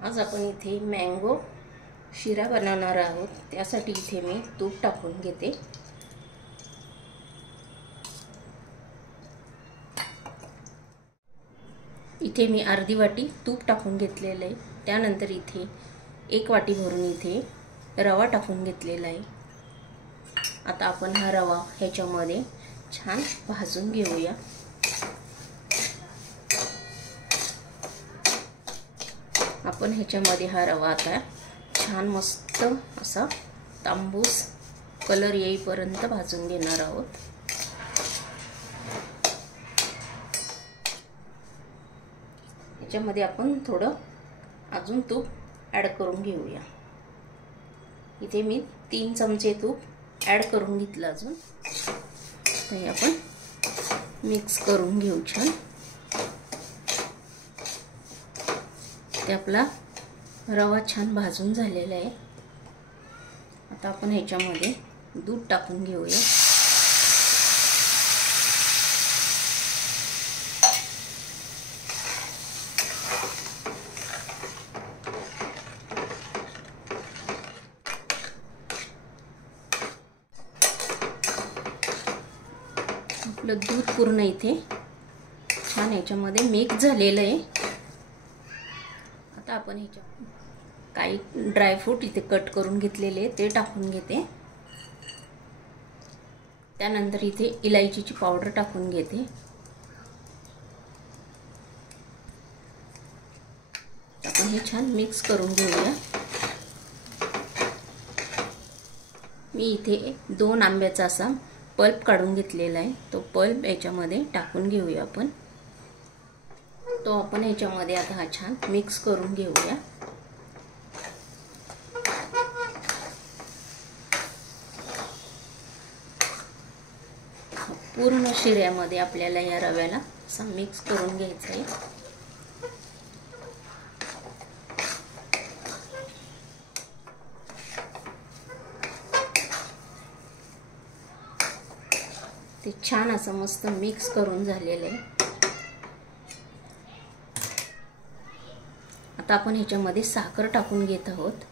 आज आपण इथे मँगो शिरा बनवणार आहोत। त्यासाठी इथे मी तूप टाकून घेते। इथे मी अर्धी वाटी तूप टाकून घेतलेले आहे। त्यानंतर इथे 1 वाटी भरून इथे रवा टाकून घेतलेला आहे। आता आपण हा रवा ह्याच्यामध्ये छान भाजून घेऊया। आपण ह्याच्यामध्ये हा रवा आता छान मस्त असा तांबूस कलर येईपर्यंत भाजून घेणार आहोत। ह्याच्यामध्ये आपण थोडं अजून तूप ॲड करून घेऊया। इथे मी 3 चमचे तूप ॲड करून घेतलं। अजून हे आपण मिक्स करून घेऊ छान। ते आपला रवा छान भाजून झालेला आहे। आता आपण ह्याच्यामध्ये दूध टाकून घेऊया। आपलं दूध पूर्ण इथे छान याच्यामध्ये मिक्स झालेलं आहे। आता आपण ह्याच्या काही ड्रायफ्रूट इथे कट करून घेतलेले ते टाकून घेते। त्यानंतर इथे इलायचीची पावडर टाकून घेते। आपण हे छान मिक्स करून घेऊया। मी इथे 2 आंब्याचा असा पल्प काढून घेतलेला आहे। तो पल्प याच्यामध्ये टाकून घेऊया आपण। तो आपण ह्याच्यामध्ये आता हा छान मिक्स करून घेऊया। पूर्ण शिऱ्यामध्ये आपल्याला या रव्याला असं मिक्स करून घ्यायचं आहे। ते छान असं मस्त मिक्स करून झालेलं आहे। आता आपण ह्याच्यामध्ये साखर टाकून घेत आहोत।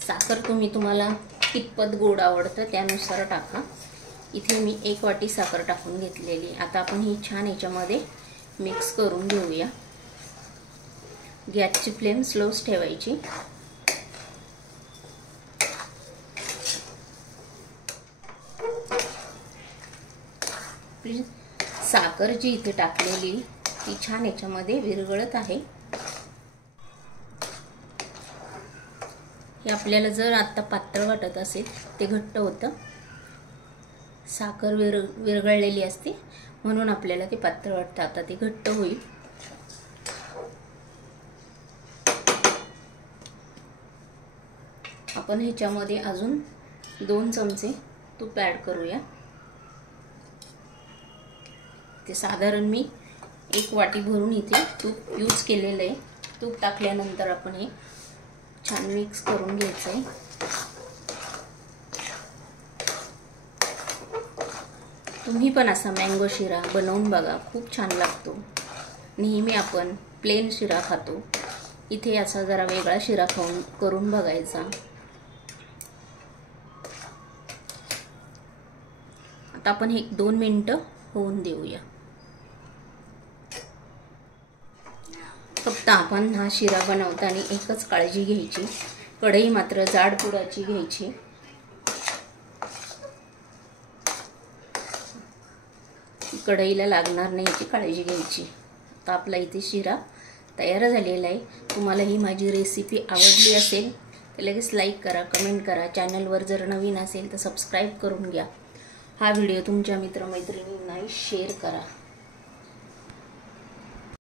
साखर तुम्हाला कितपत गोड आवडतं त्यानुसार टाका। इथे मी 1 वाटी साखर टाकून घेतलेली। आता आपण ही छान ह्याच्यामध्ये मिक्स करून घेऊया। गॅसची फ्लेम स्लोच ठेवायची। साखर जी इथे टाकलेली ती छान याच्यामध्ये विरघळत आहे। हे आपल्याला जर आता पातळ वाटत असेल ते घट्ट होतं। साखर विरघळलेली असते म्हणून आपल्याला ते पातळ वाटतं। आता ते घट्ट होईल। आपण ह्याच्यामध्ये अजून 2 चमचे तूप ॲड करूया। ते साधारण मी 1 वाटी भरून इथे तूप यूज केलेलं आहे। तूप टाकल्यानंतर आपण हे छान मिक्स करून घ्यायचं आहे। तुम्ही पण असा मँगो शिरा बनवून बघा, खूप छान लागतो। नेहमी आपण प्लेन शिरा खातो, इथे असा जरा वेगळा शिरा करून बघायचा। आता आपण हे 2 मिनिटं होऊन देऊया। फक्त आपण हा शिरा बनवताना एकच काळजी घ्यायची, कढई मात्र जाड पुडाची घ्यायची। कढईला लागणार नाही याची काळजी घ्यायची। आता आपला इथे शिरा तयार झालेला आहे। तुम्हाला ही माझी रेसिपी आवडली असेल तर लगेच लाईक करा, कमेंट करा। चॅनलवर जर नवीन असेल तर सबस्क्राईब करून घ्या। हा व्हिडिओ तुमच्या मित्रमैत्रिणींना शेअर करा।